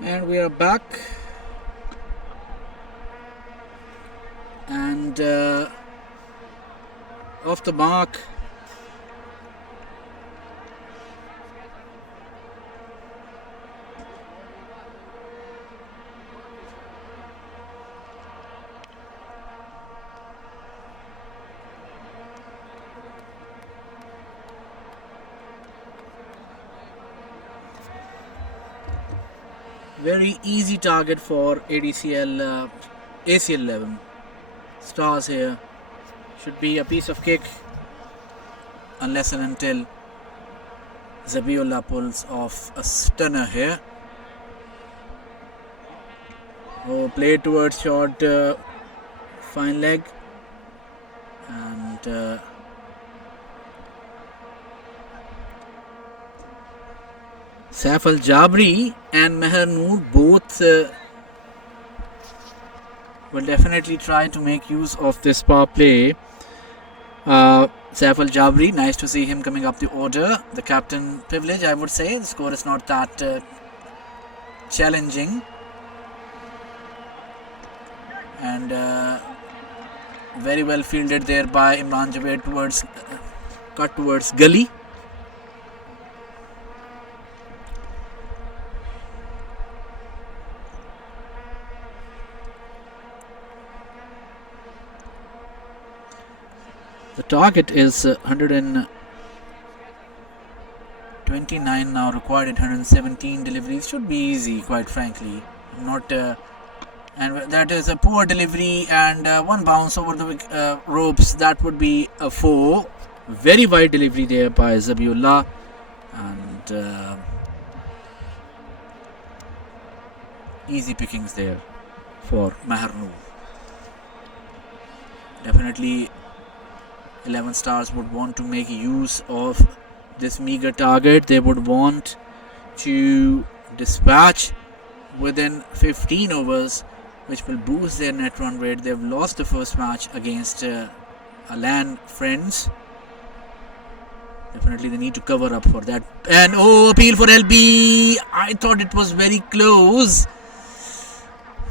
And we are back. And off the mark. Very easy target for ACL 11 stars here. Should be a piece of cake unless and until Zabiullah pulls off a stunner here. Oh, play towards short fine leg, and Saif Al-Jabri and Meher Noor both will definitely try to make use of this power play. Saif Al-Jabri, nice to see him coming up the order. The captain privilege, I would say. The score is not that challenging. And very well fielded there by Imran Javed towards cut towards gully. The target is 129 now, required in 117 deliveries. Should be easy, quite frankly. Not and that is a poor delivery and one bounce over the ropes. That would be a 4. Very wide delivery there by Zabiullah, and easy pickings there for Meher Noor. Definitely 11 stars would want to make use of this meager target. They would want to dispatch within 15 overs, which will boost their net run rate. They've lost the first match against Alan Friends. Definitely they need to cover up for that. And appeal for LB. I thought it was very close.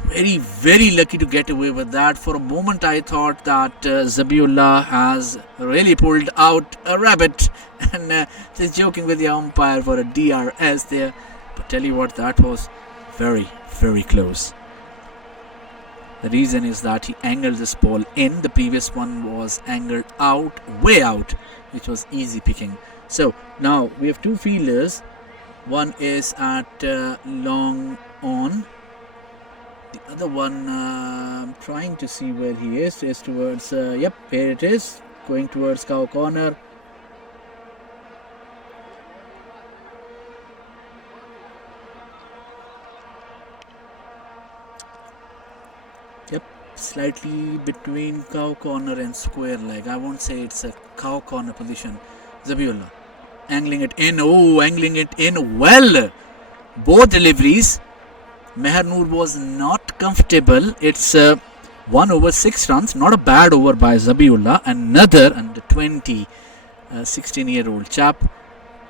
Very, very lucky to get away with that. For a moment I thought that Zabiullah has really pulled out a rabbit and just joking with the umpire for a DRS there. But tell you what, that was very, very close. The reason is that he angled this ball in. The previous one was angled out, way out, which was easy picking. So now we have two fielders. One is at long on. The other one, I'm trying to see where he is towards, yep, here it is, going towards cow corner. Yep, slightly between cow corner and square leg. I won't say it's a cow corner position. Zabiullah angling it in, angling it in well. Both deliveries. Meher Noor was not comfortable. It's 1 over 6 runs. Not a bad over by Zabiullah. Another under 20, 16-year-old chap.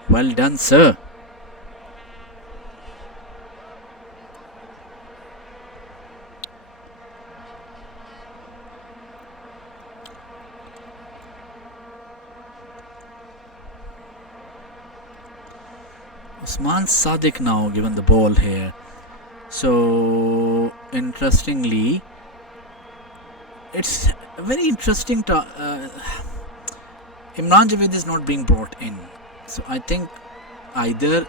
Well done, sir. Usman Sadiq now given the ball here. So, interestingly, it's very interesting. Imran Javed is not being brought in. So, I think either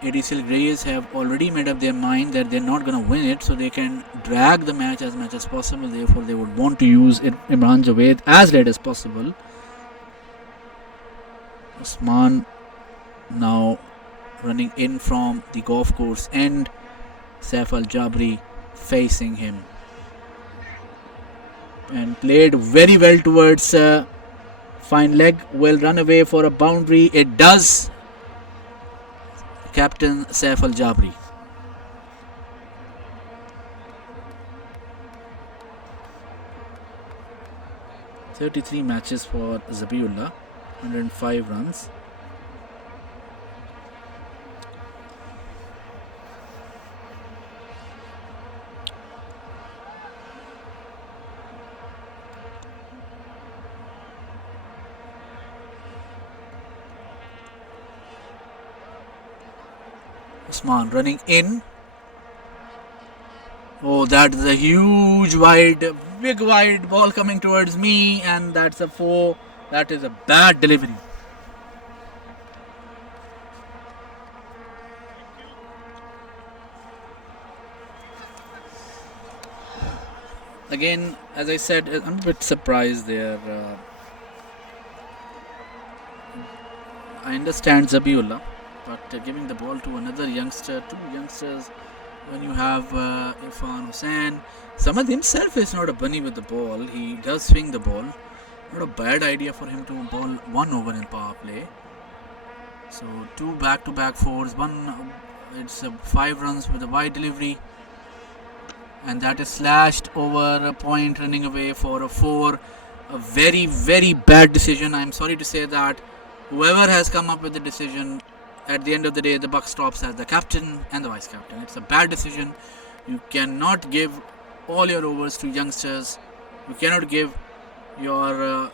Adcl Greys have already made up their mind that they're not going to win it, so they can drag the match as much as possible. Therefore, they would want to use Imran Javed as late as possible. Usman now running in from the golf course end. Saif Al-Jabri facing him. And played very well towards fine leg. Will run away for a boundary. It does. Captain Saif Al-Jabri. (33 matches for Zabiullah, 105 runs. Usman running in. Oh, that is a huge big wide ball coming towards me, and that's a 4. That is a bad delivery. Again, as I said, I'm a bit surprised there. I understand Zabiullah, but giving the ball to another youngster, 2 youngsters, when you have Irfan Hussain, Samad himself is not a bunny with the ball. He does swing the ball. Not a bad idea for him to bowl 1 over in power play. So 2 back-to-back 4s. It's 5 runs with a wide delivery, and that is slashed over a point, running away for a 4. A very, very bad decision. I'm sorry to say that. Whoever has come up with the decision, at the end of the day, the buck stops at the captain and the vice captain. It's a bad decision. You cannot give all your overs to youngsters. You cannot give your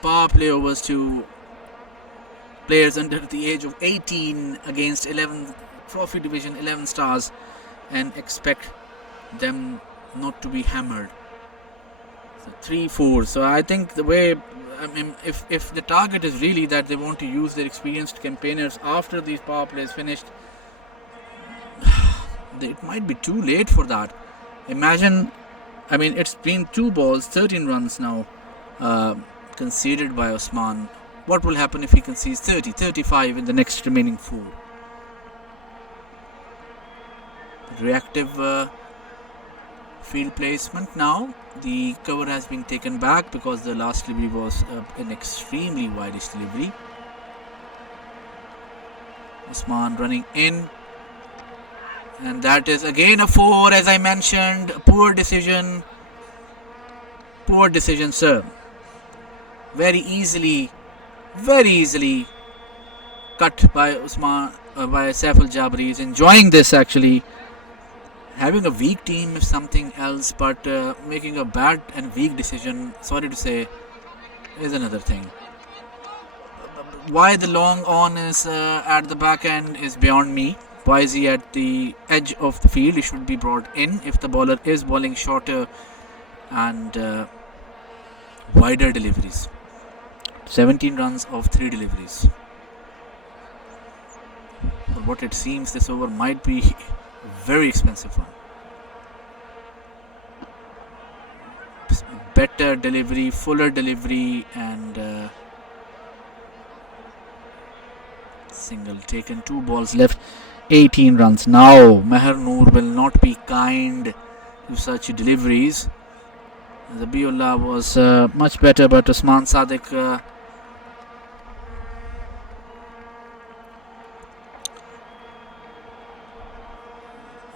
power play overs to players under the age of 18 against 11 trophy division 11 stars and expect them not to be hammered. So 3-4. So I think the way, if the target is really that they want to use their experienced campaigners after these power plays finished, it might be too late for that. Imagine, it's been 2 balls, 13 runs now conceded by Usman. What will happen if he concedes 30, 35 in the next remaining 4? Reactive field placement now. The cover has been taken back because the last delivery was an extremely wideish delivery. Usman running in, and that is again a 4, as I mentioned. Poor decision, sir. Very easily cut by Usman, by Saiful Jabri. He's enjoying this actually. Having a weak team is something else, but making a bad and weak decision, sorry to say, is another thing. Why the long on is at the back end is beyond me. Why is he at the edge of the field? He should be brought in if the bowler is bowling shorter and wider deliveries. 17 runs of 3 deliveries. For what it seems, this over might be very expensive one. Better delivery, fuller delivery, and single taken. 2 balls left, 18 runs. Now Meher Noor will not be kind to such deliveries. Zabiullah was much better, but Usman Sadiq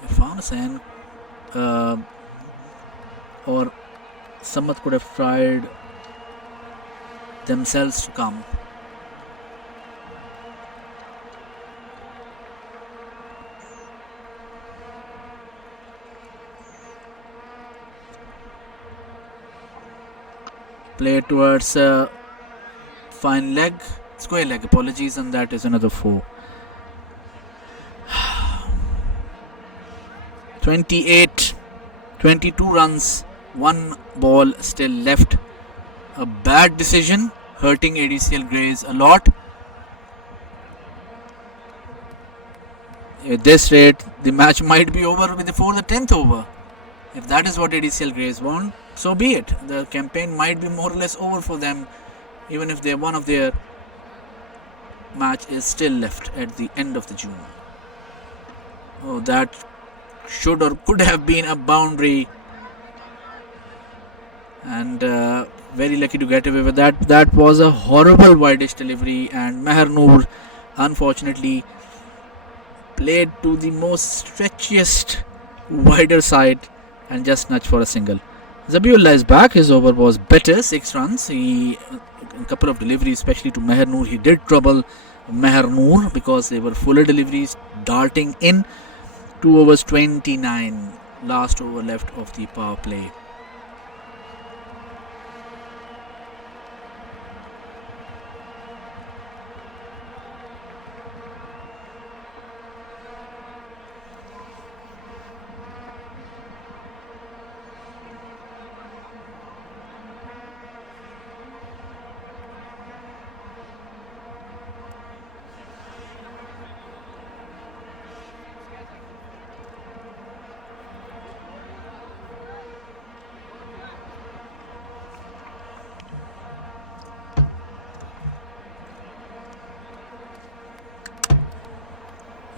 Irfan Hussain or Samad could have tried themselves to come. Play towards fine leg, square leg, apologies, and that is another 4. 28, 22 runs, 1 ball still left. A bad decision, hurting Adcl Greys a lot. At this rate, the match might be over before the 10th over. If that is what Adcl Greys want, so be it. The campaign might be more or less over for them, even if one of their match is still left at the end of the June. Oh, that should or could have been a boundary, and very lucky to get away with that. That was a horrible wideish delivery, and Meher Noor unfortunately played to the most stretchiest wider side and just nudged for a single. Zabiullah is back. His over was better, 6 runs. A couple of deliveries, especially to Meher Noor, he did trouble Meher Noor because they were fuller deliveries, darting in. 2 overs 29, last over left of the power play.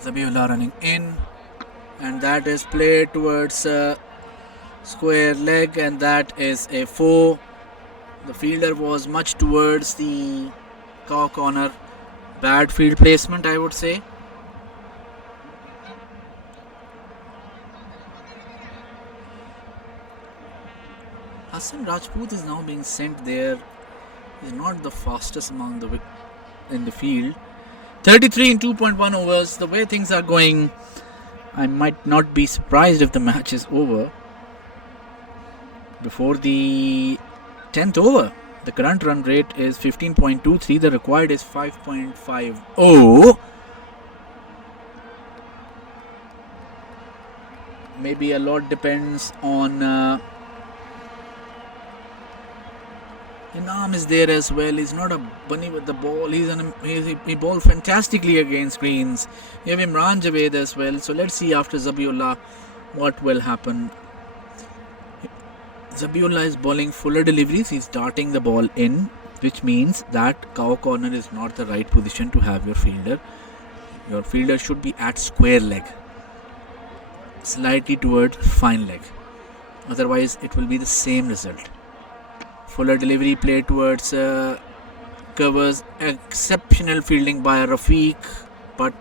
Zabiullah running in, and that is played towards square leg, and that is a 4. The fielder was much towards the cow corner. Bad field placement, I would say. Hassan Rajput is now being sent there. He's not the fastest among the in the field. 33 in 2.1 overs. The way things are going, I might not be surprised if the match is over before the 10th over. The current run rate is 15.23. The required is 5.50. Maybe a lot depends on Inam is there as well. He's not a bunny with the ball. He bowled fantastically against greens. You have Imran Javed as well. So let's see after Zabiullah what will happen. Zabiullah is bowling fuller deliveries. He's darting the ball in, which means that cow corner is not the right position to have your fielder. Your fielder should be at square leg, slightly towards fine leg. Otherwise, it will be the same result. Fuller delivery played towards covers. Exceptional fielding by Rafiq, but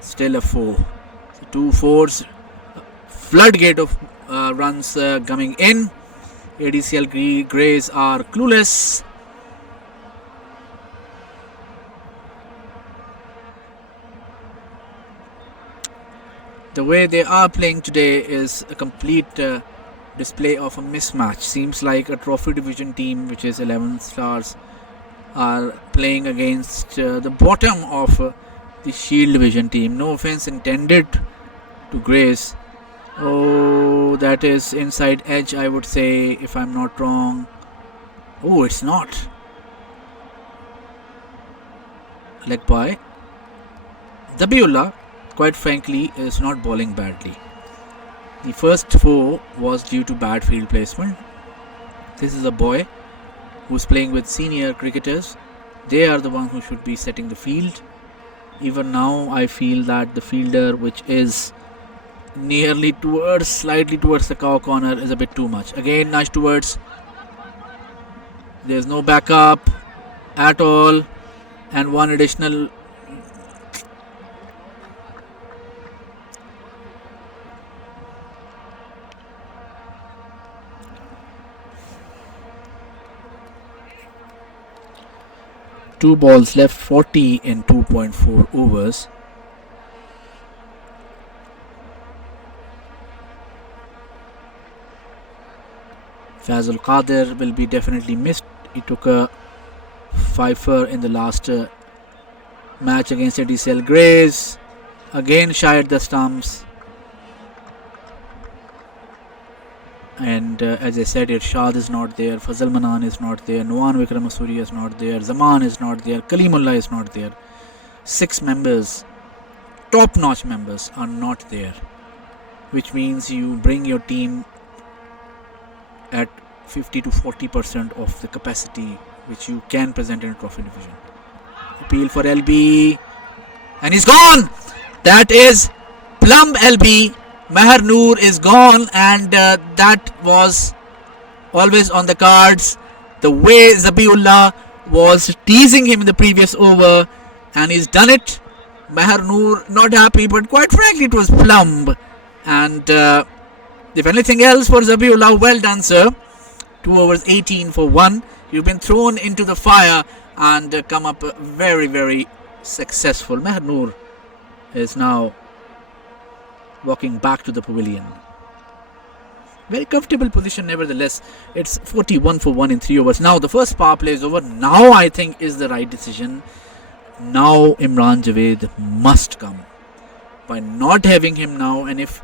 still a 4. So 2 4s. Floodgate of runs coming in. Adcl Greys are clueless. The way they are playing today is a complete display of a mismatch. Seems like a trophy division team, which is 11 stars, are playing against the bottom of the Shield division team. No offense intended to Grace. Oh, that is inside edge, I would say, if I'm not wrong. Oh, it's not. Leg by Zabiullah, quite frankly, is not bowling badly. The first 4 was due to bad field placement. This is a boy who's playing with senior cricketers. They are the ones who should be setting the field. Even now, I feel that the fielder, which is slightly towards the cow corner, is a bit too much. Again, nudge towards. There's no backup at all, and one additional. Two balls left, 40 in 2.4 overs. Fazul Qadir will be definitely missed. He took a fifer in the last match against Adcl Greys. Again shy at the stumps. And as I said, Irshad is not there, Fazal Manan is not there, Nuwan Vikram Asuri is not there, Zaman is not there, Kalimullah is not there. 6 members, top-notch members, are not there, which means you bring your team at 50 to 40% of the capacity which you can present in a trophy division. Appeal for LB, and he's gone. That is plumb LB. Meher Noor is gone, and that was always on the cards. The way Zabiullah was teasing him in the previous over, and he's done it. Meher Noor not happy, but quite frankly it was plumb. And if anything else for Zabiullah, well done, sir. 2 overs 18 for 1. You've been thrown into the fire and come up very, very successful. Meher Noor is now walking back to the pavilion. Very comfortable position nevertheless. It's 41 for 1 in 3 overs. Now the first power play is over. Now I think is the right decision. Now Imran Javed must come. By not having him now, and if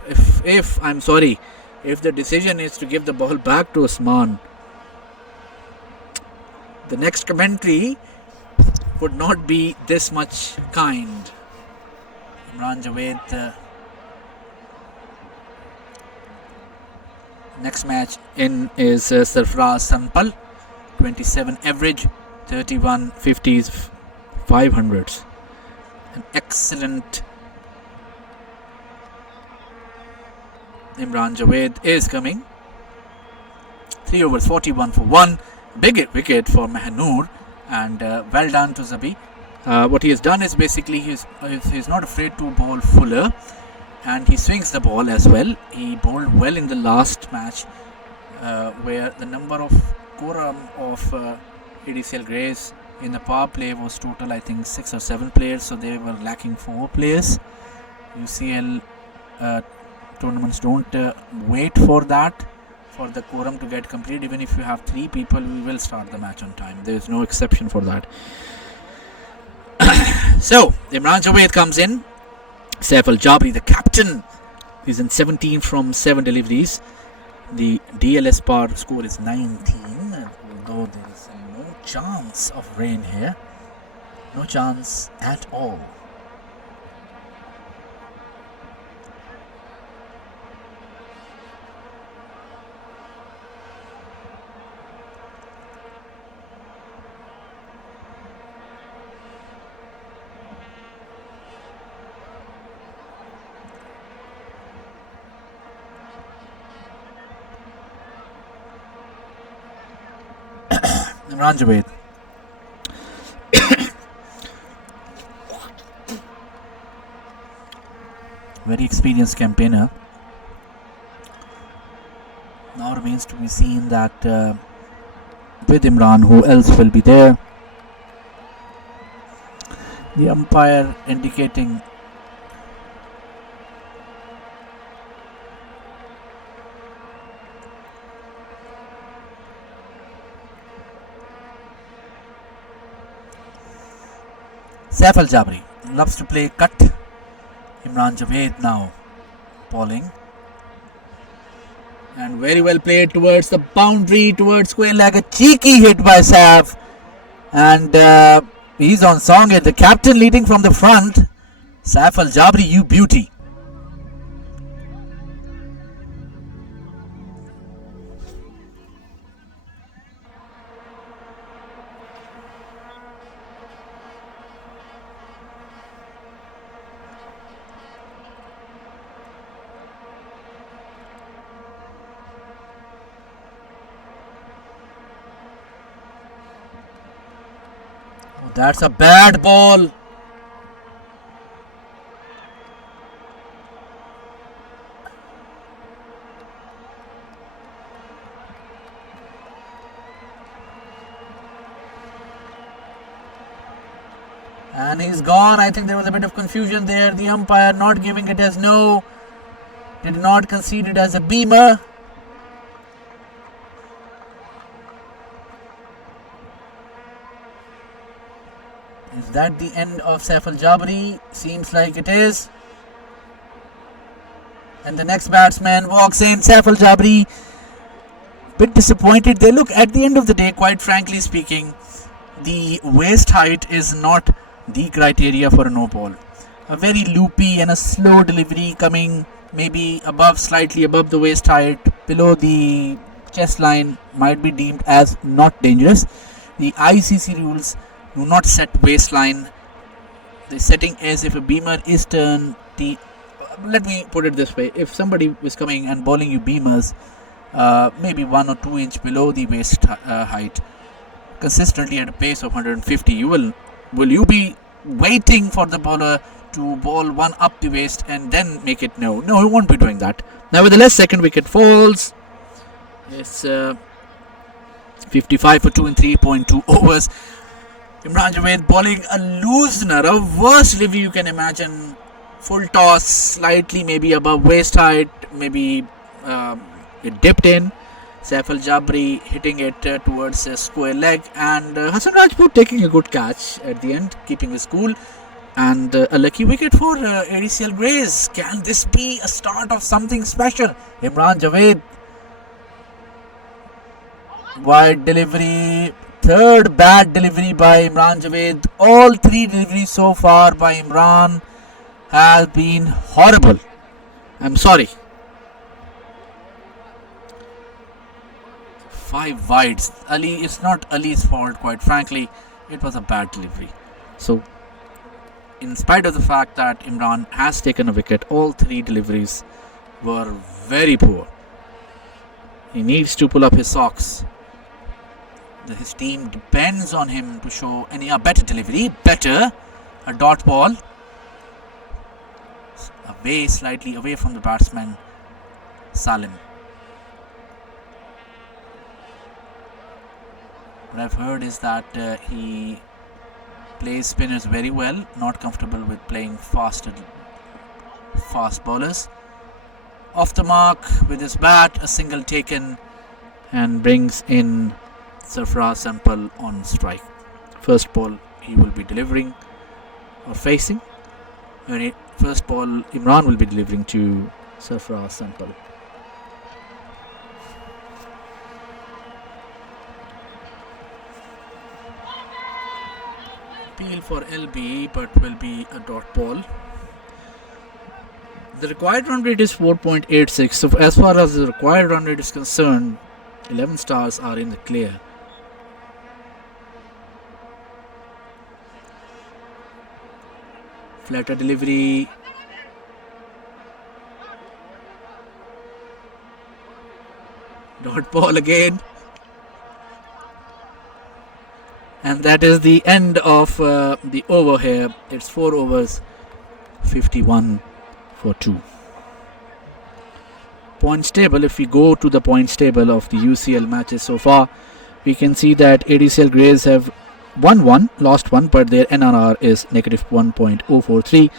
I'm sorry, if the decision is to give the ball back to Usman, the next commentary would not be this much kind. Imran Javed. Next match in is Sarfraz Sanpal, 27 average, 31 50s, 500s. An excellent Imran Javed is coming. 3 overs, 41 for 1. Big wicket for Mahanur, and well done to Zabi. What he has done is basically he's not afraid to bowl fuller, and he swings the ball as well. He bowled well in the last match, where the number of quorum of Adcl Greys in the power play was total, I think, 6 or 7 players, so they were lacking 4 players. UCL tournaments don't wait for that, for the quorum to get complete. Even if you have 3 people, we will start the match on time. There is no exception for that. So Imran Javed comes in. Saif Al-Jabri, the captain, is in 17 from 7 deliveries. The DLS par score is 19, although there is no chance of rain here. No chance at all. Imran Javed. Very experienced campaigner. Now remains to be seen that with Imran, who else will be there. The umpire indicating Saif Al-Jabri loves to play cut. Imran Javed now bowling. And very well played towards the boundary, towards square leg. A cheeky hit by Saif. And he's on song here. The captain leading from the front. Saif Al-Jabri, you beauty. That's a bad ball. And he's gone. I think there was a bit of confusion there. The umpire not giving it as no. Did not concede it as a beamer. Is that the end of Saif Al-Jabri? Seems like it is. And the next batsman walks in. Saif Al-Jabri, bit disappointed. They look, at the end of the day, quite frankly speaking, the waist height is not the criteria for a no ball. A very loopy and a slow delivery coming maybe above, slightly above the waist height, below the chest line, might be deemed as not dangerous. The ICC rules do not set waistline. The setting is if a beamer is turned, let me put it this way, if somebody is coming and bowling you beamers maybe 1 or 2 inch below the waist height consistently at a pace of 150, will you be waiting for the bowler to bowl one up the waist and then make it? No, he won't be doing that. Nevertheless, second wicket falls. It's 55 for 2 in 3.2 overs. Imran Javed bowling a loosener, a worst delivery you can imagine. Full toss, slightly maybe above waist height, maybe it dipped in. Saif Al-Jabri hitting it towards a square leg, and Hassan Rajput taking a good catch at the end, keeping his cool. And a lucky wicket for Adcl Greys. Can this be a start of something special? Imran Javed, wide delivery. Third bad delivery by Imran Javed. All 3 deliveries so far by Imran have been horrible. I'm sorry. 5 wides. It's not Ali's fault, quite frankly. It was a bad delivery. So in spite of the fact that Imran has taken a wicket, all 3 deliveries were very poor. He needs to pull up his socks. His team depends on him to show a better delivery. Better. A dot ball. Slightly away from the batsman, Salim. What I've heard is that he plays spinners very well, not comfortable with playing fast bowlers. Off the mark with his bat, a single taken, and brings in Sarfaraz Sample on strike. First ball he will be delivering or facing. First ball Imran will be delivering to Sarfaraz Sample. Appeal for LB, but will be a dot ball. The required run rate is 4.86. So as far as the required run rate is concerned, 11 stars are in the clear. Flatter delivery. Dot ball again. And that is the end of the over here. It's 4 overs, 51 for 2. Points table. If we go to the points table of the UCL matches so far, we can see that ADCL Greys have won 1, lost 1, but their NRR is negative 1.043.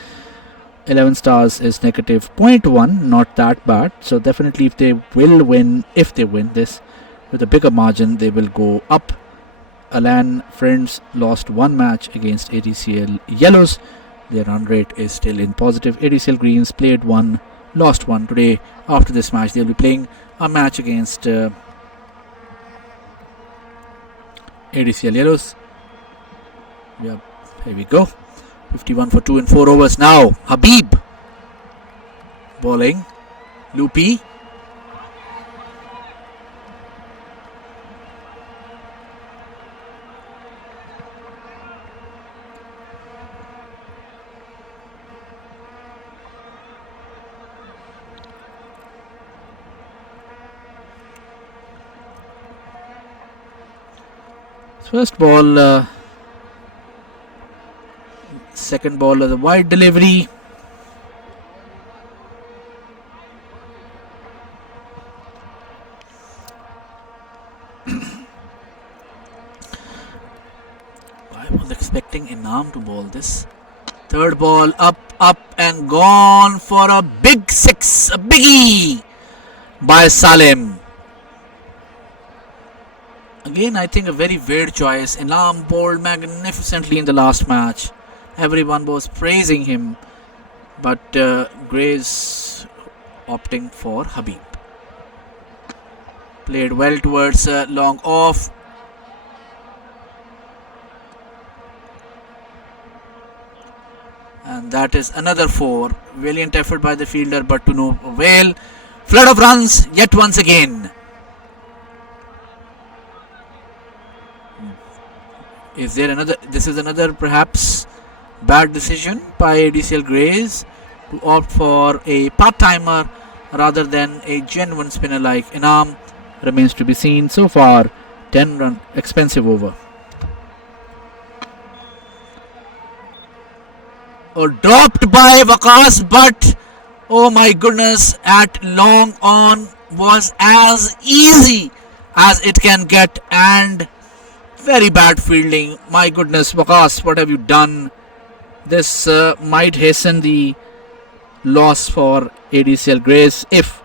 11 stars is negative 0.1, not that bad. So definitely if they win this with a bigger margin, they will go up. Alan Friends lost 1 match against ADCL Yellows. Their run rate is still in positive. ADCL Greens played 1, lost 1. Today, after this match, they'll be playing a match against ADCL Yellows. Yep, here we go. 51 for 2 in 4 overs now. Habib bowling. Loopy. First ball, second ball, the wide delivery. I was expecting Inam to bowl this. Third ball, up and gone for a big 6, a biggie by Salim. Again, I think a very weird choice. Inam bowled magnificently in the last match. Everyone was praising him, but Grace opting for Habib. Played well towards long off. And that is another 4. Valiant effort by the fielder, but to no avail. Flood of runs yet once again. Is there another? This is another perhaps bad decision by ADCL Greys to opt for a part-timer rather than a genuine spinner like Inam. Remains to be seen. So far, 10-run expensive over. Dropped by Waqas, but oh my goodness, at long on was as easy as it can get, and very bad fielding. My goodness, Waqas, what have you done? This might hasten the loss for ADCL Greys, if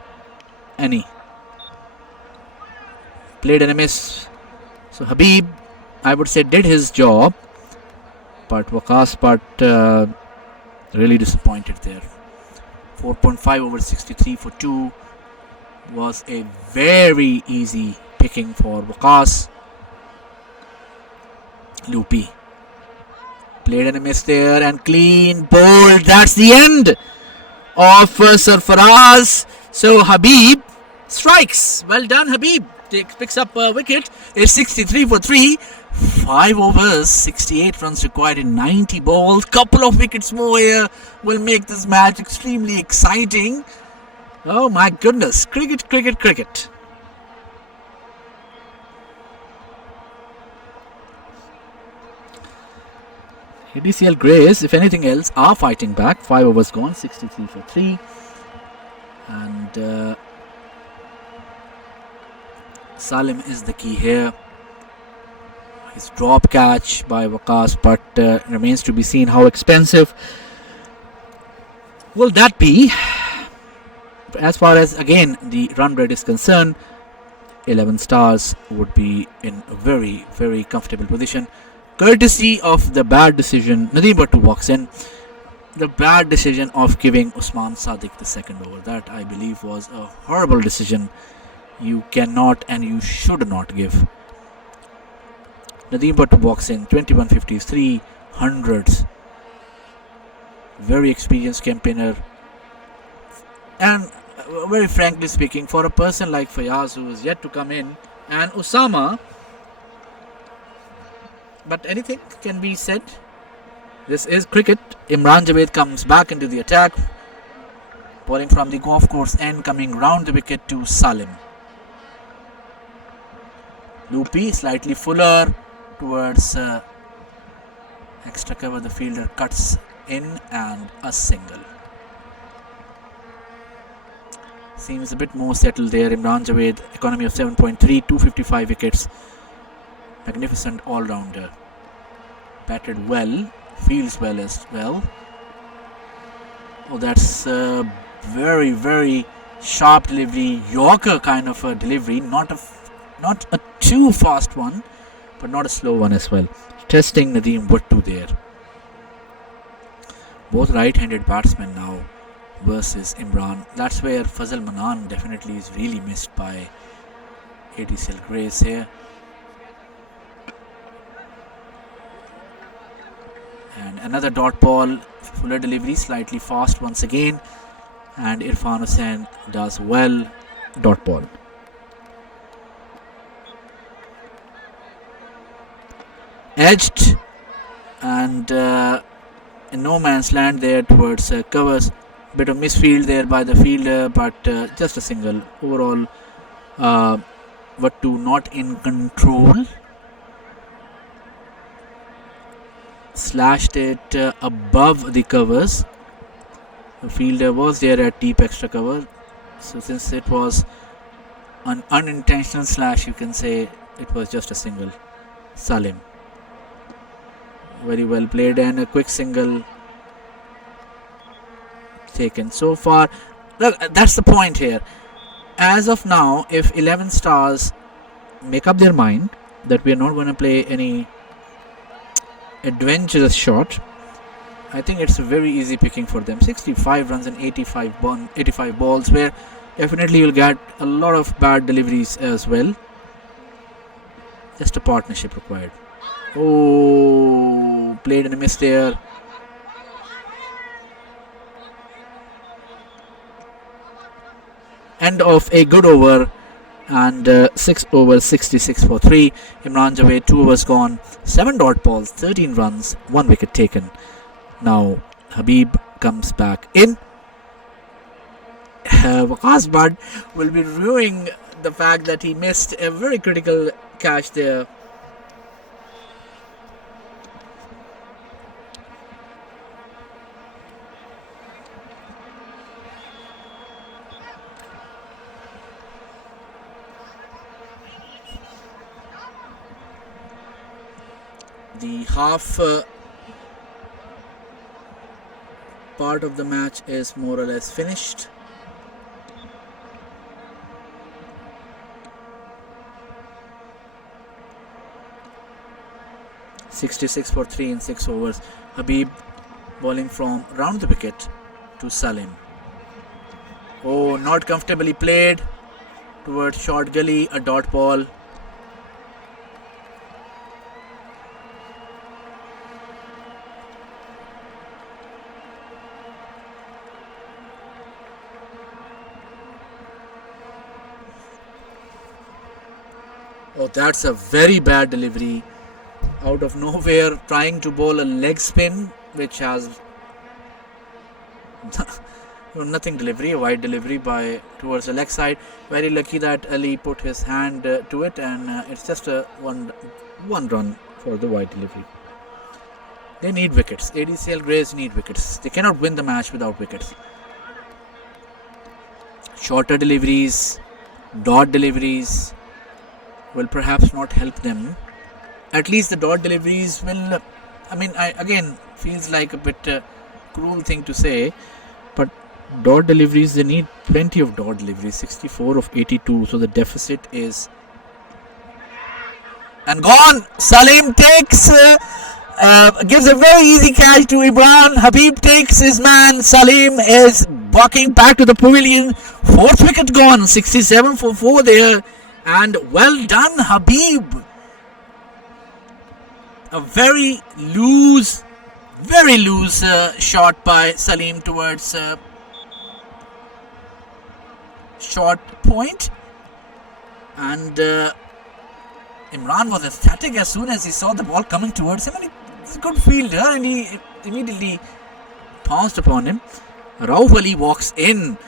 any. Played and a miss. So Habib, I would say, did his job, but Waqas, really disappointed there. 4.5 over 63 for 2 was a very easy picking for Waqas. Loopy played and a miss there, and clean bowled. That's the end of Sarfaraz. So Habib strikes. Well done, Habib. Picks up a wicket. It's 63 for 3. 5 overs, 68 runs required in 90 balls. Couple of wickets more here will make this match extremely exciting. Oh my goodness. Cricket, cricket, cricket. Adcl Grays, if anything else, are fighting back. 5 overs gone, 63 for 3. And Salim is the key here. His drop catch by Waqas, but remains to be seen how expensive will that be. As far as, again, the run rate is concerned, 11 stars would be in a very, very comfortable position. Courtesy of the bad decision, Nadeem Bhattu walks in. The bad decision of giving Usman Sadiq the second over. That, I believe, was a horrible decision. You cannot and you should not give. Nadeem Bhattu walks in, 21 50s, 3 hundreds. Very experienced campaigner. And very frankly speaking, for a person like Fayaz who is yet to come in, and Usama, but anything can be said. This is cricket. Imran Javed comes back into the attack. Bowling from the golf course end, coming round the wicket to Salim. Loopy, slightly fuller towards extra cover. The fielder cuts in and a single. Seems a bit more settled there. Imran Javed, economy of 7.3, 255 wickets. Magnificent all-rounder. Batted well, fields well as well. Oh, that's a very, very sharp delivery. Yorker kind of a delivery. Not a too fast one, but not a slow one as well. Testing Nadeem Bhattu there. Both right-handed batsmen now versus Imran. That's where Fazal Manan definitely is really missed by Adcl Grays here. And another dot ball, fuller delivery, slightly fast once again. And Irfan Hussain does well. Dot ball. Edged and in no man's land there towards covers. Bit of misfield there by the fielder, but just a single. Overall, Vattu not in control. Slashed it above the covers. The fielder was there at deep extra cover. So since it was an unintentional slash, you can say it was just a single. Salim. Very well played and a quick single taken so far. Look, that's the point here. As of now, if 11 stars make up their mind that we are not going to play any adventurous shot, I think it's a very easy picking for them. 65 runs and 85 balls, where definitely you'll get a lot of bad deliveries as well. Just a partnership required. Oh, played in a miss there. End of a good over, and 6 overs, 66 for 3. Imran Javed, 2 overs gone, 7 dot balls, 13 runs, 1 wicket taken. Now Habib comes back in. Waqas Bud will be ruining the fact that he missed a very critical catch there. The half part of the match is more or less finished. (66 for 3 in 6 overs). Habib bowling from round the wicket to Salim. Oh, not comfortably played towards short gully, a dot ball. Oh, that's a very bad delivery. out of nowhere trying to bowl a leg spin which has nothing delivery, a wide delivery towards the leg side. Very lucky that Ali put his hand to it, and it's just a one run for the wide delivery. They need wickets. ADCL Greys need wickets. They cannot win the match without wickets. Shorter deliveries, dot deliveries will perhaps not help them. At least the dot deliveries will, again, feels like a bit cruel thing to say, but dot deliveries, they need plenty of dot deliveries. 64 of 82, so the deficit is and gone. Salim takes gives a very easy catch to Imran. Habib takes his man. Salim is walking back to the pavilion. Fourth wicket gone. 67 for 4 there, and well done, Habib. A very loose shot by Salim towards short point, and Imran was ecstatic as soon as he saw the ball coming towards him, and he's a good fielder, and he immediately pounced upon him. Rauf Ali walks in.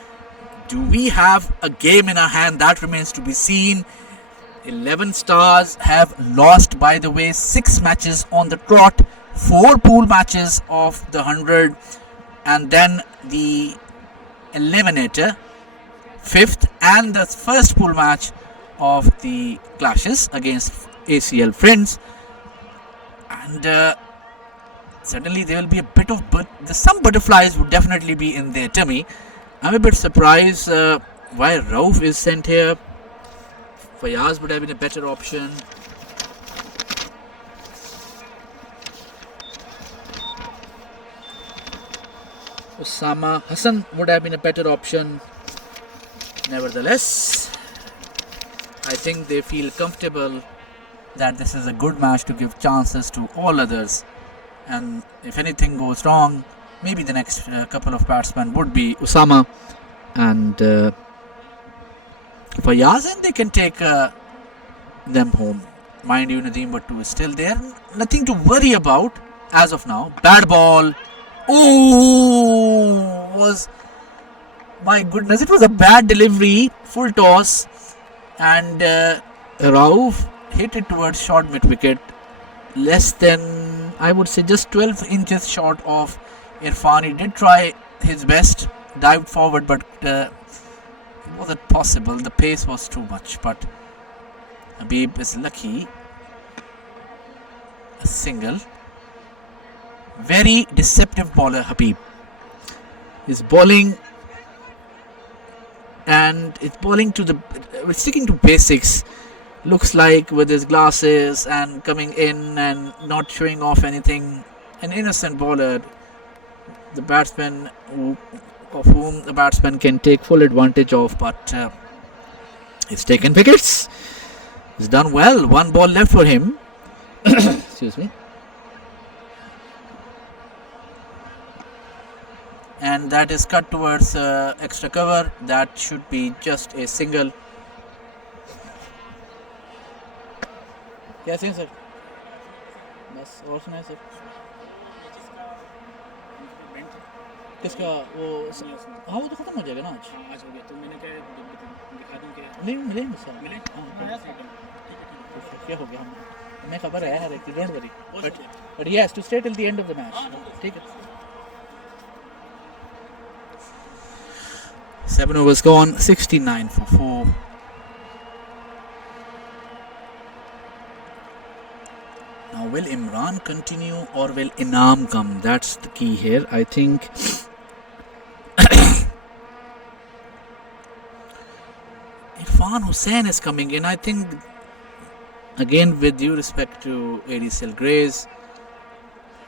Do we have a game in our hand? That remains to be seen. 11 Stars have lost, by the way, 6 matches on the trot, 4 pool matches of the 100, and then the eliminator, 5th, and the first pool match of the clashes against ACL friends. And suddenly there will be a bit of some butterflies would definitely be in their tummy. I'm a bit surprised why Rauf is sent here. Fayaz would have been a better option. Osama Hassan would have been a better option. Nevertheless, I think they feel comfortable that this is a good match to give chances to all others. And if anything goes wrong, maybe the next couple of batsmen would be Osama and Fayaz, and they can take them home. Mind you, Nadeem Bhattu is still there. Nothing to worry about as of now. Bad ball. My goodness, it was a bad delivery. Full toss, and Rauf hit it towards short mid wicket. Less than, I would say, just 12 inches short of Irfan. He did try his best, dived forward, but was it possible? The pace was too much. But Habib is lucky. A single. Very deceptive bowler, Habib. He's bowling, and it's bowling sticking to basics. Looks like with his glasses and coming in and not showing off anything. An innocent bowler, the batsman of whom the batsman can take full advantage of, but he's taken wickets. He's done well. 1 ball left for him. Excuse me. And that is cut towards extra cover. That should be just a single. कैसे हैं sir? बस और सुनाए sir? किसका वो? हाँ, वो तो खत्म हो जाएगा ना आज? आज हो गया, तो मैंने क्या दिखा दूँ क्या? नहीं मिलेंगे सर, मिले? हाँ, क्या हो गया? हमें खबर है हर एक की, don't worry, but yes, to stay till the end of the match. ठीक है. 7 overs gone, 69 for 4. Now, will Imran continue or will Inam come? That's the key here. I think Irfan Hussain is coming in. I think, again, with due respect to ADCL Greys,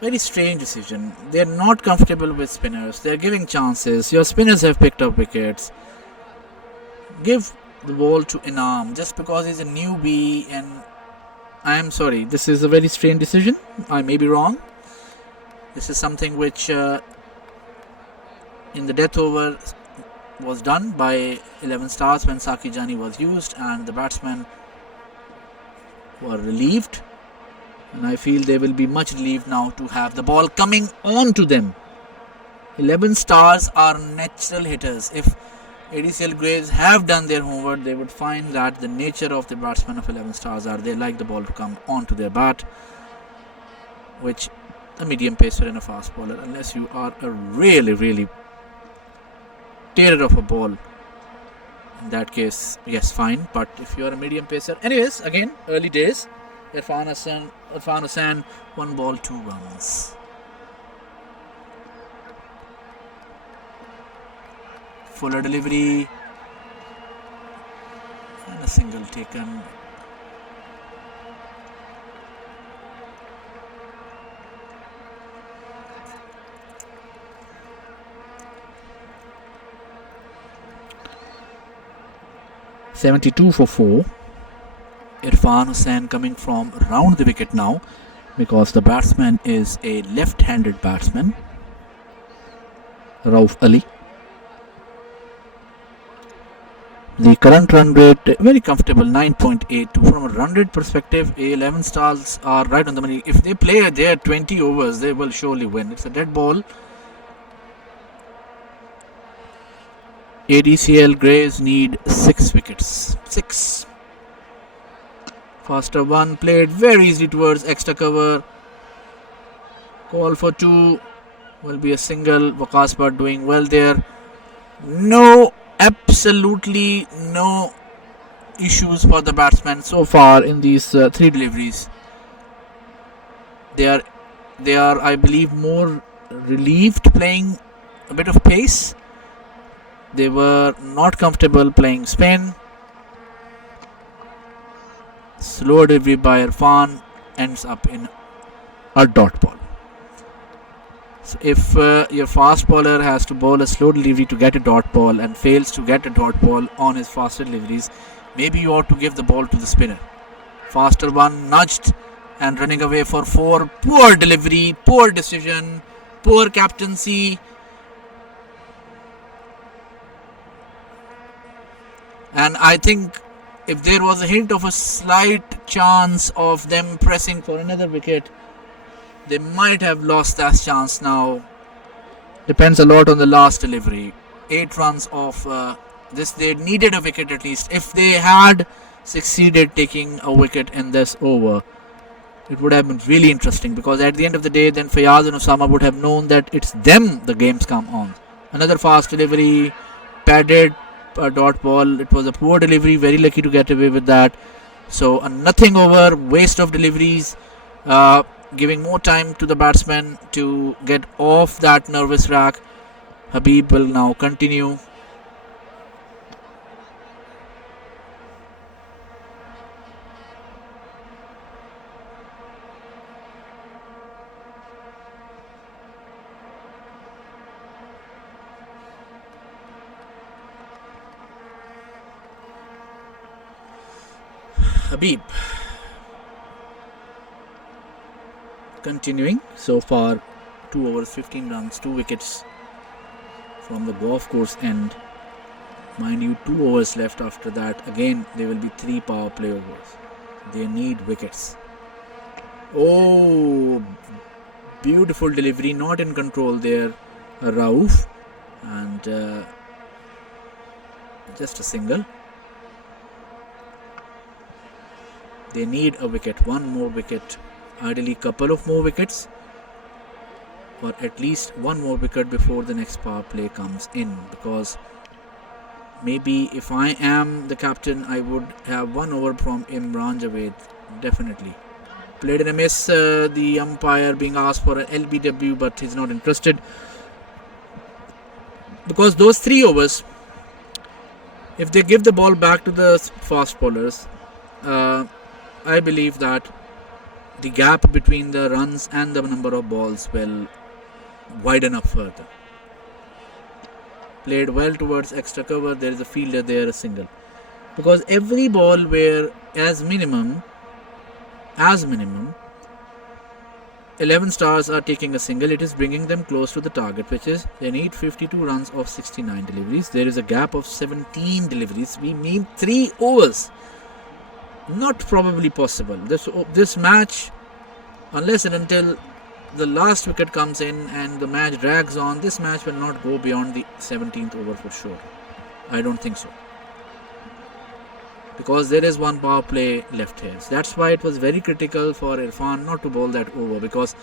very strange decision. They're not comfortable with spinners. They're giving chances. Your spinners have picked up wickets. Give the ball to Inam just because he's a newbie, and I am sorry, this is a very strange decision. I may be wrong. This is something which in the death over was done by 11 Stars when Saki Jani was used and the batsmen were relieved. And I feel they will be much relieved now to have the ball coming on to them. 11 stars are natural hitters. If Adcl Graves have done their homework, they would find that the nature of the batsmen of 11 stars are they like the ball to come onto their bat, which a medium pacer and a fast bowler, unless you are a really terror of a ball, in that case, yes, fine. But if you are a medium pacer, anyways, again, early days. Irfan Hussain, 1 ball, 2 runs. Fuller delivery and a single taken. .72 for 4. Irfan Hussain coming from round the wicket now, because the batsman is a left-handed batsman, Rauf Ali. The current run rate very comfortable, 9.82. From a run rate perspective, 11 stars are right on the money. If they play their 20 overs, they will surely win. It's a dead ball. Adcl Graves need 6 wickets. 6. Faster 1 played very easily towards extra cover. Call for 2 will be a single. Waqas doing well there. Absolutely no issues for the batsman so far in these 3 deliveries. They are, I believe, more relieved playing a bit of pace. They were not comfortable playing spin. Slow delivery by Irfan ends up in a dot ball. So if your fast bowler has to bowl a slow delivery to get a dot ball and fails to get a dot ball on his faster deliveries, maybe you ought to give the ball to the spinner. Faster 1 nudged and running away for 4. Poor delivery, poor decision, poor captaincy. And I think if there was a hint of a slight chance of them pressing for another wicket, they might have lost that chance now. Depends a lot on the last delivery. 8 runs off this. They needed a wicket at least. If they had succeeded taking a wicket in this over, it would have been really interesting, because at the end of the day, then Fayaz and Osama would have known that it's them the games come on. Another fast delivery, padded dot ball. It was a poor delivery, very lucky to get away with that. So a nothing over, waste of deliveries, giving more time to the batsman to get off that nervous rack. Habib will now continue. Habib continuing. So far 2 overs 15 runs, 2 wickets from the golf course end. Mind you, 2 overs left. After that again there will be 3 power play overs. They need wickets. Oh, beautiful delivery, not in control there, Rauf, and just a single. They need a wicket, 1 more wicket, ideally couple of more wickets, or at least 1 more wicket before the next power play comes in, because maybe if I am the captain, I would have 1 over from Imran Javed, definitely. Played in a miss, the umpire being asked for an LBW, but he's not interested, because those 3 overs, if they give the ball back to the fast bowlers, I believe that the gap between the runs and the number of balls will widen up further. Played well towards extra cover. There is a fielder there, a single, because every ball where as minimum 11 stars are taking a single, it is bringing them close to the target, which is they need 52 runs of 69 deliveries. There is a gap of 17 deliveries. We need 3 overs. Not probably possible. This match Unless and until the last wicket comes in and the match drags on, this match will not go beyond the 17th over for sure. I don't think so. Because there is one power play left here. So that's why it was very critical for Irfan not to bowl that over, because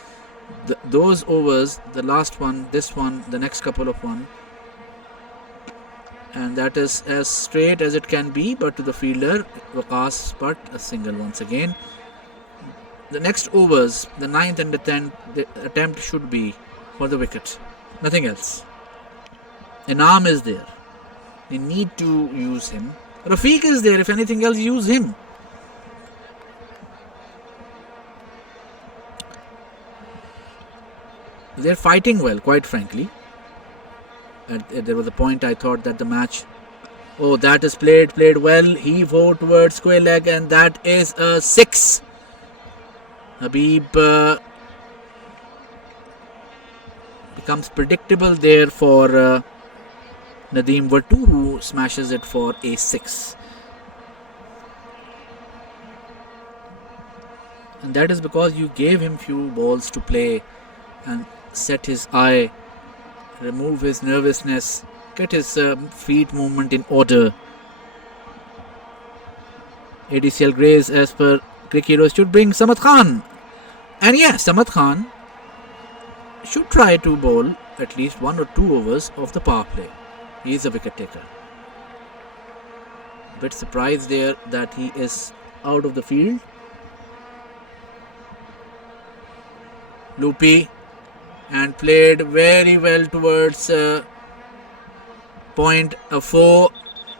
those overs, the last one, this one, the next couple of one, and that is as straight as it can be, but to the fielder, Waqas, but a single once again. The next overs, the 9th and the 10th, the attempt should be for the wicket. Nothing else. An arm is there. They need to use him. Rafiq is there. If anything else, use him. They're fighting well, quite frankly. There was a point I thought that the match... Oh, that is played well. He vowed towards square leg, and that is a 6. Habib becomes predictable there for Nadeem Wattu, who smashes it for a 6. And that is because you gave him few balls to play and set his eye, remove his nervousness, get his feet movement in order. Adcl Grays, as per Cricket Heroes, should bring Samad Khan. And yes, Samad Khan should try to bowl at least 1 or 2 overs of the power play. He is a wicket taker. A bit surprised there that he is out of the field. Loopy, and played very well towards point 4.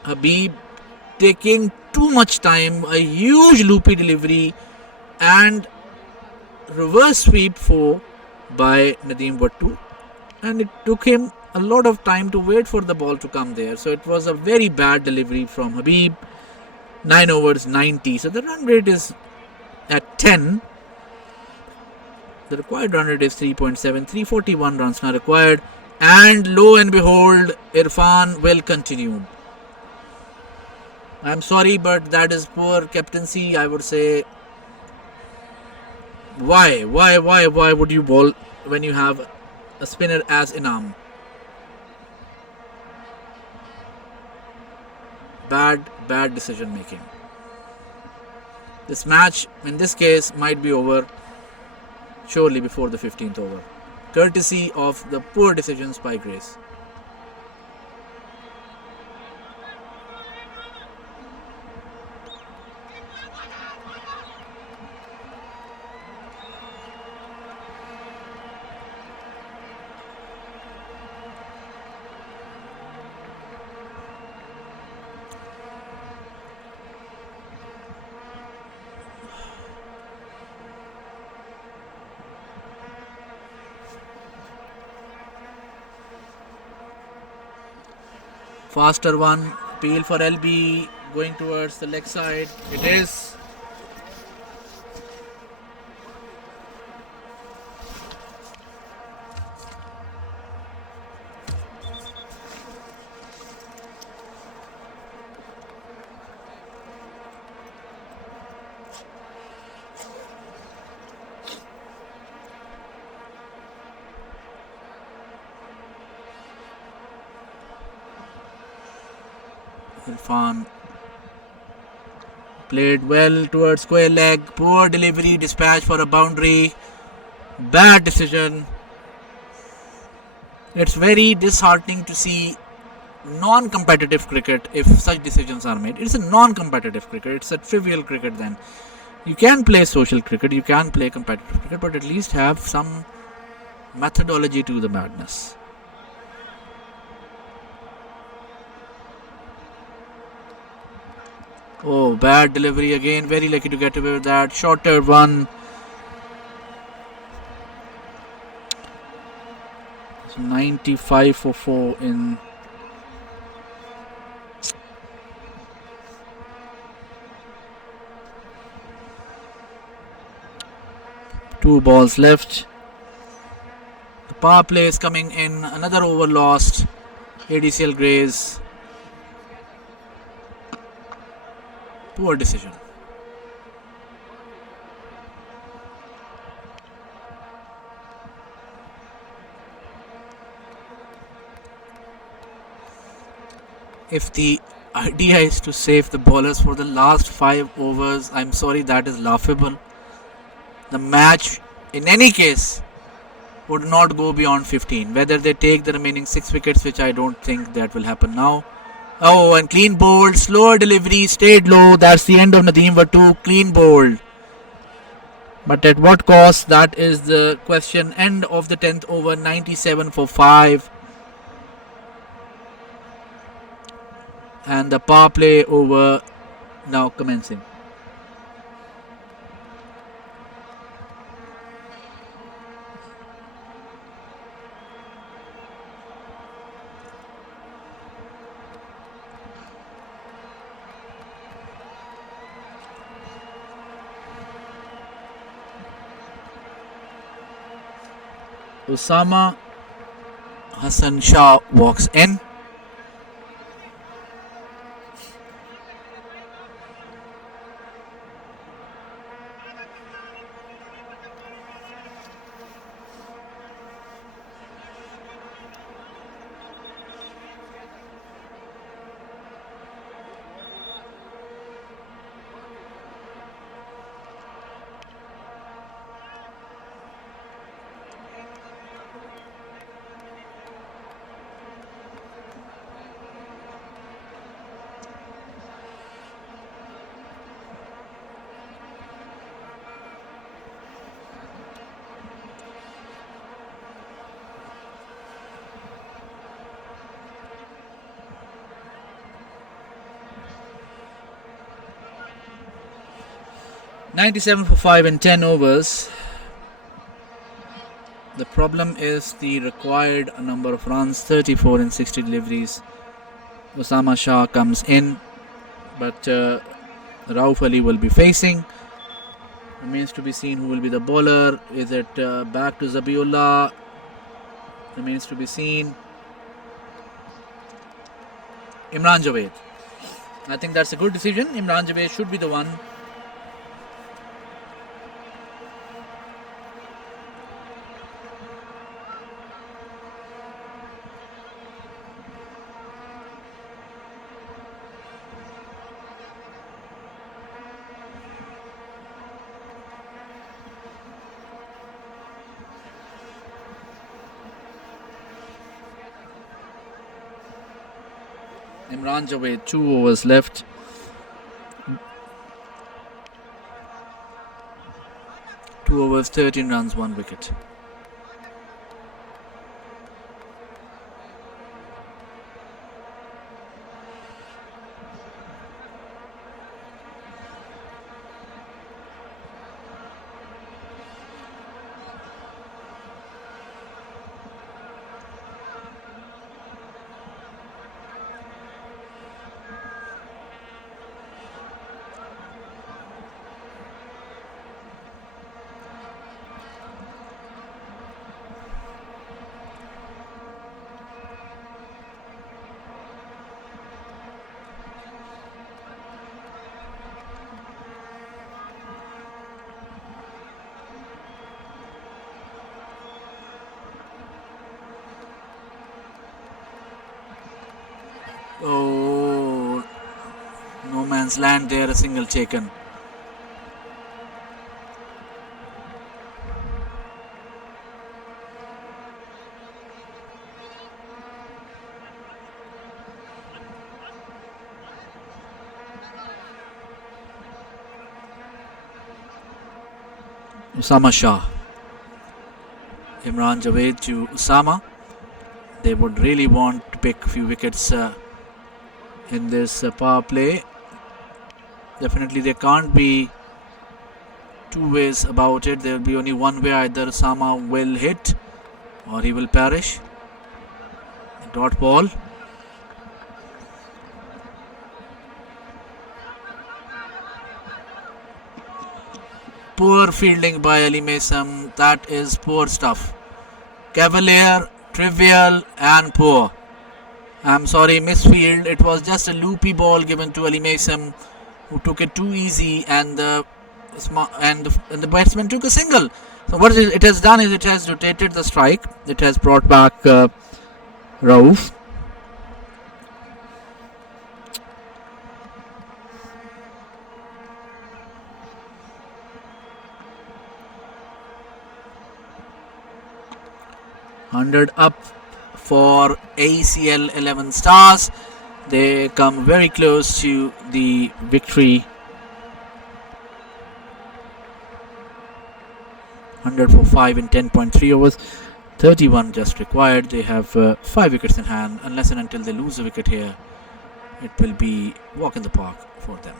Habib taking too much time, a huge loopy delivery, and reverse sweep 4 by Nadeem Wattu, and it took him a lot of time to wait for the ball to come there. So it was a very bad delivery from Habib. 9 overs, 90. So the run rate is at 10. The required run rate is 3.7. 341 runs now required. And lo and behold, Irfan will continue. I'm sorry, but that is poor captaincy, I would say. Why would you bowl when you have a spinner as Inam? Bad decision making. This match, in this case, might be over surely before the 15th over, courtesy of the poor decisions by Grace. Faster one, appeal for LB, going towards the leg side. It is. Irfan played well towards square leg. Poor delivery, dispatch for a boundary. Bad decision. It's very disheartening to see non-competitive cricket if such decisions are made. It's a non-competitive cricket. It's a trivial cricket then. You can play social cricket, you can play competitive cricket, but at least have some methodology to the madness. Oh, bad delivery again. Very lucky to get away with that. Shorter one. So 95 for 4 in. Two balls left. The power play is coming in. Another over lost. Adcl Grays. Poor decision. If the idea is to save the bowlers for the last 5 overs, I'm sorry, that is laughable. The match, in any case, would not go beyond 15. Whether they take the remaining 6 wickets, which I don't think that will happen now. Oh, and clean bowled, slower delivery, stayed low. That's the end of Nadeem Wattu, clean bowled. But at what cost? That is the question. End of the 10th over, 97 for 5. And the power play over now commencing. Usama Hassan Shah walks in. .97 for 5 in 10 overs. The problem is the required number of runs, 34 in 60 deliveries. Usama Shah comes in, but Rauf Ali will be facing. Remains to be seen who will be the bowler. Is it back to Zabiullah? Remains to be seen. Imran Javed. I think that's a good decision. Imran Javed should be the one. Imran Javed, 2 overs left. Two overs, 13 runs, 1 wicket. Oh, no man's land there, a single taken. Usama Shah. Imran Javed to Usama. They would really want to pick a few wickets in this power play. Definitely there can't be two ways about it. There will be only one way. Either Usama will hit or he will perish. Dot ball. Poor fielding by Ali Mason. That is poor stuff. Cavalier, trivial and poor. I'm sorry, misfield. It was just a loopy ball given to Ali Mason, who took it too easy, and the batsman took a single. So what it has done is it has rotated the strike. It has brought back Rauf. 100 up for ACL 11 Stars. They come very close to the victory. 100 for 5 in 10.3 overs. 31 just required. They have 5 wickets in hand. Unless and until they lose a wicket here, it will be walk in the park for them.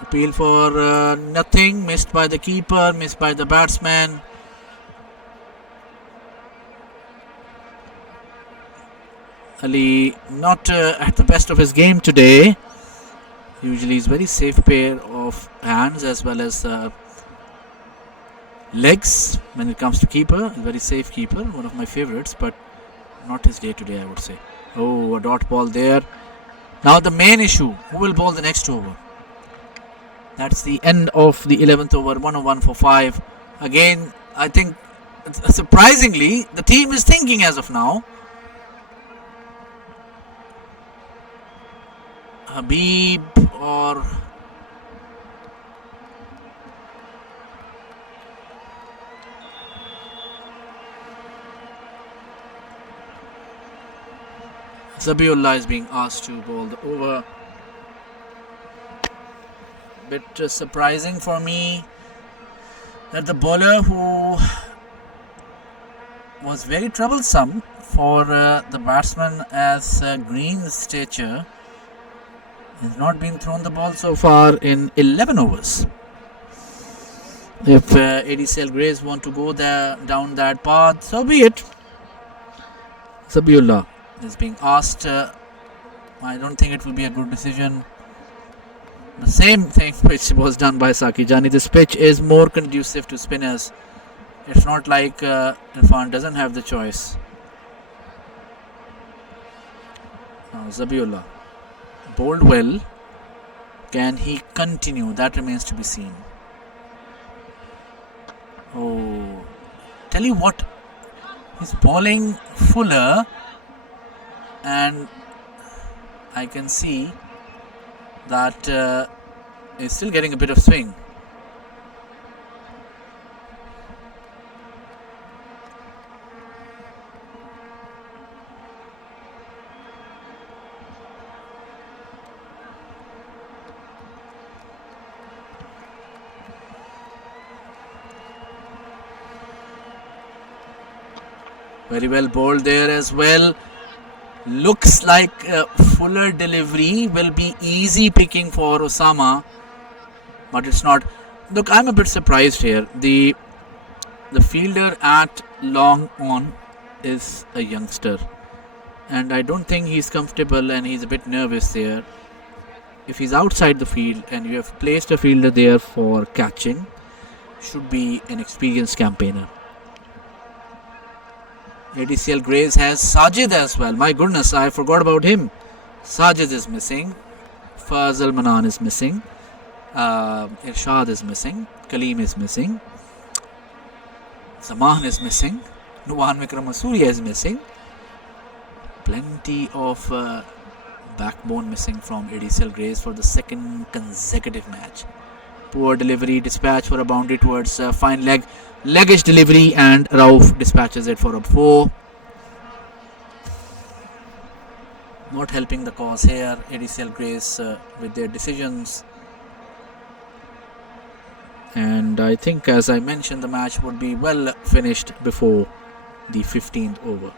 Appeal for nothing. Missed by the keeper. Missed by the batsman. Ali not at the best of his game today. Usually he's very safe pair of hands as well as legs when it comes to keeper. Very safe keeper. One of my favorites, but not his day today, I would say. Oh, a dot ball there. Now the main issue. Who will bowl the next over? That's the end of the 11th over, 101 for 5. Again, I think, surprisingly, the team is thinking as of now. Habib or... Zabiullah is being asked to bowl the over. Bit surprising for me that the bowler who was very troublesome for the batsman as Green's stature has not been thrown the ball so far in 11 overs. If Adcl Grays want to go down that path, so be it. Zabiullah is being asked. I don't think it will be a good decision. The same thing which was done by Saki Jani. This pitch is more conducive to spinners. It's not like Irfan doesn't have the choice. Now Zabiullah bowled well. Can he continue? That remains to be seen. Oh, tell you what, he's bowling fuller, and I can see that is still getting a bit of swing. Very well bowled there as well. Looks like fuller delivery will be easy picking for Osama, but it's not. Look, I'm a bit surprised here. The fielder at long on is a youngster, and I don't think he's comfortable, and he's a bit nervous there. If he's outside the field and you have placed a fielder there for catching, should be an experienced campaigner. Adcl Grays has Sajid as well. My goodness, I forgot about him. Sajid is missing. Fazal Manan is missing. Irshad is missing. Kaleem is missing. Zaman is missing. Nuwan Vikramasuriya is missing. Plenty of backbone missing from Adcl Grays for the second consecutive match. Poor delivery, dispatch for a boundary towards fine leggish delivery, and Rauf dispatches it for a 4. Not helping the cause here, Adcl Grays with their decisions. And I think, as I mentioned, the match would be well finished before the 15th over.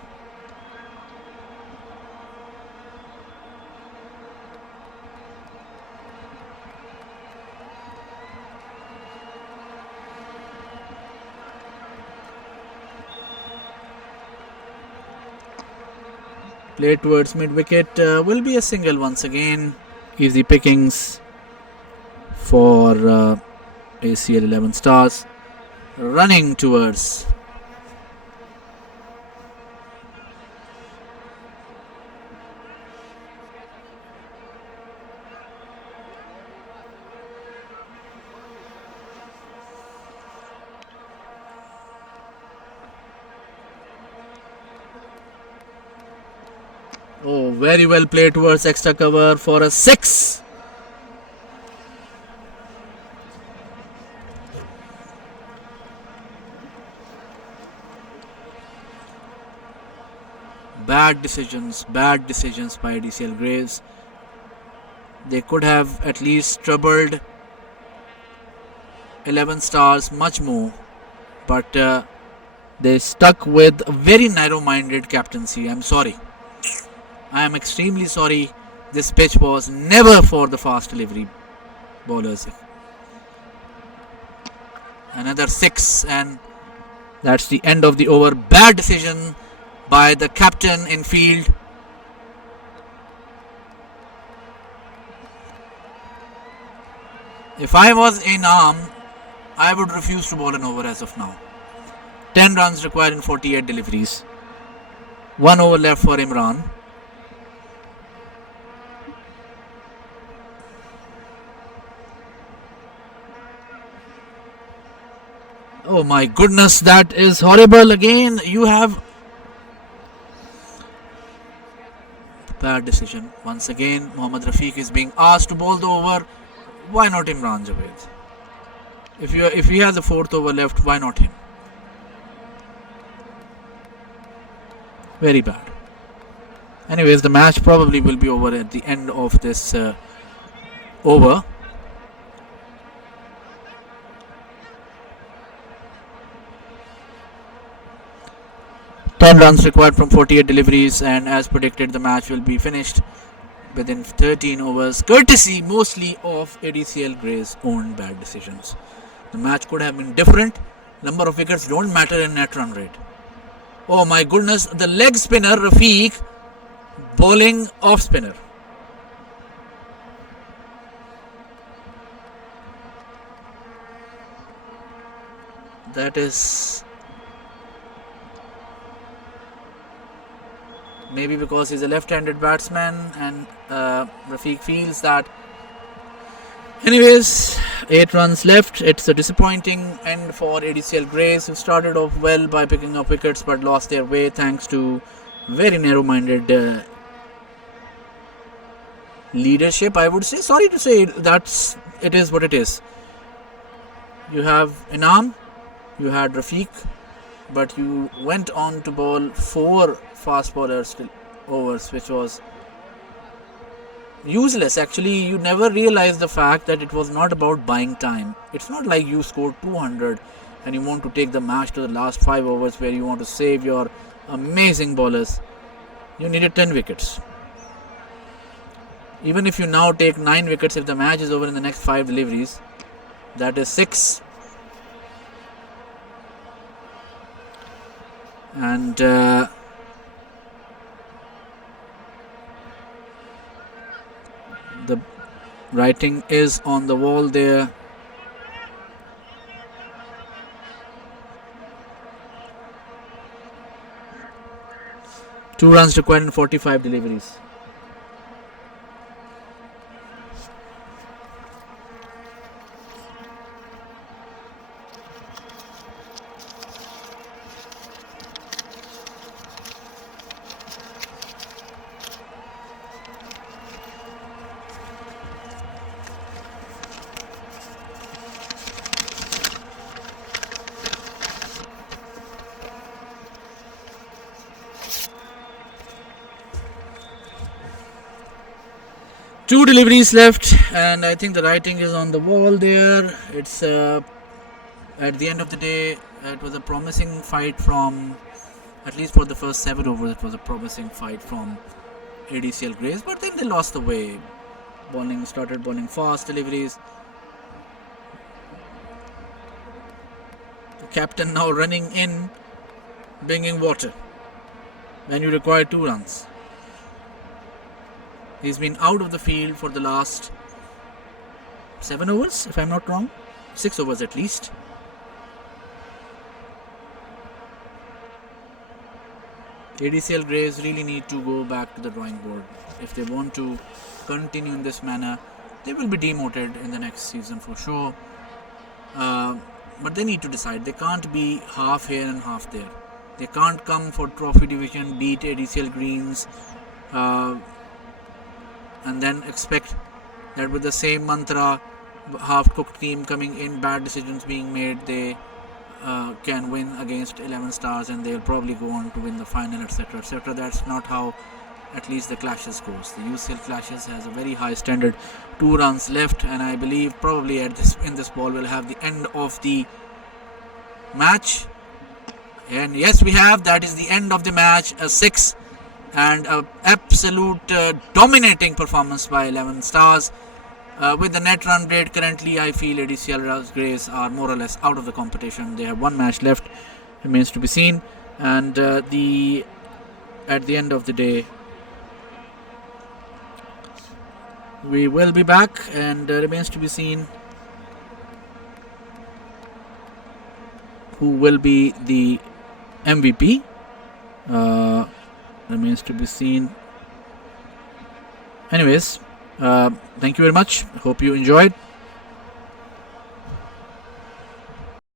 Play towards mid-wicket will be a single once again. Easy pickings for ACL 11 Stars. Running towards Oh, very well played towards extra cover for a 6. Bad decisions by Adcl Graves. They could have at least troubled 11 stars much more, but they stuck with a very narrow-minded captaincy. I'm sorry. I am extremely sorry. This pitch was never for the fast delivery bowlers. Another 6, and that's the end of the over. Bad decision by the captain in field. If I was in arm, I would refuse to bowl an over as of now. 10 runs required in 48 deliveries. 1 over left for Imran. Oh my goodness, that is horrible again. You have bad decision. Once again, Mohammad Rafiq is being asked to bowl the over. Why not Imran Javed? If he has a 4th over left, why not him? Very bad. Anyways, the match probably will be over at the end of this over. Ten runs required from 48 deliveries, and as predicted, the match will be finished within 13 overs, courtesy mostly of Adcl Gray's own bad decisions. The match could have been different. Number of wickets don't matter in net run rate. Oh my goodness, the leg spinner Rafiq bowling off spinner. That is maybe because he's a left-handed batsman and Rafiq feels that. Anyways, 8 runs left. It's a disappointing end for Adcl Grays, who started off well by picking up wickets but lost their way thanks to very narrow-minded leadership, I would say. Sorry to say, it is what it is. You have Inam, you had Rafiq, but you went on to bowl 4 fast bowlers overs, which was useless. Actually, you never realized the fact that it was not about buying time. It's not like you scored 200 and you want to take the match to the last 5 overs where you want to save your amazing bowlers. You needed 10 wickets. Even if you now take 9 wickets, if the match is over in the next 5 deliveries, that is 6. And the writing is on the wall there. Two runs required in 45 deliveries. Two deliveries left, and I think the writing is on the wall there. It's at the end of the day, it was a promising fight from, at least for the first 7 overs, it was a promising fight from Adcl Grays, but then they lost the way. Started bowling fast deliveries. The captain now running in, bringing water when you require 2 runs. He's been out of the field for the last 7 overs, if I'm not wrong. 6 overs at least. Adcl Grays really need to go back to the drawing board. If they want to continue in this manner, they will be demoted in the next season for sure. But they need to decide. They can't be half here and half there. They can't come for trophy division, beat Adcl Greens, and then expect that with the same mantra, half-cooked team coming in, bad decisions being made, they can win against 11 stars and they'll probably go on to win the final, etc., etc. That's not how at least the clashes goes. The UCL clashes has a very high standard. 2 runs left, and I believe probably in this ball we'll have the end of the match. And yes, we have. That is the end of the match. A 6 and a absolute dominating performance by 11 stars. With the net run rate currently, I feel Adcl Greys are more or less out of the competition. They have 1 match left, remains to be seen. And at the end of the day, we will be back, and remains to be seen who will be the MVP. Remains to be seen. Anyways, thank you very much. Hope you enjoyed.